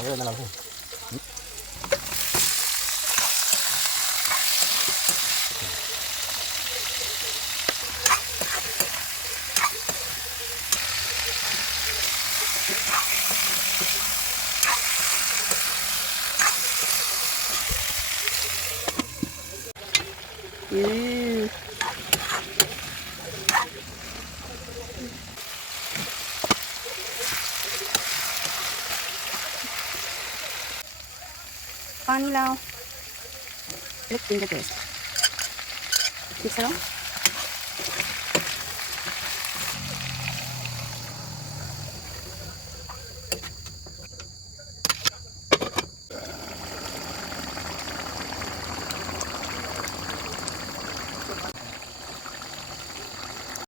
Ayun na lang siya. Panilaw. Ulit din dito. Isa lang.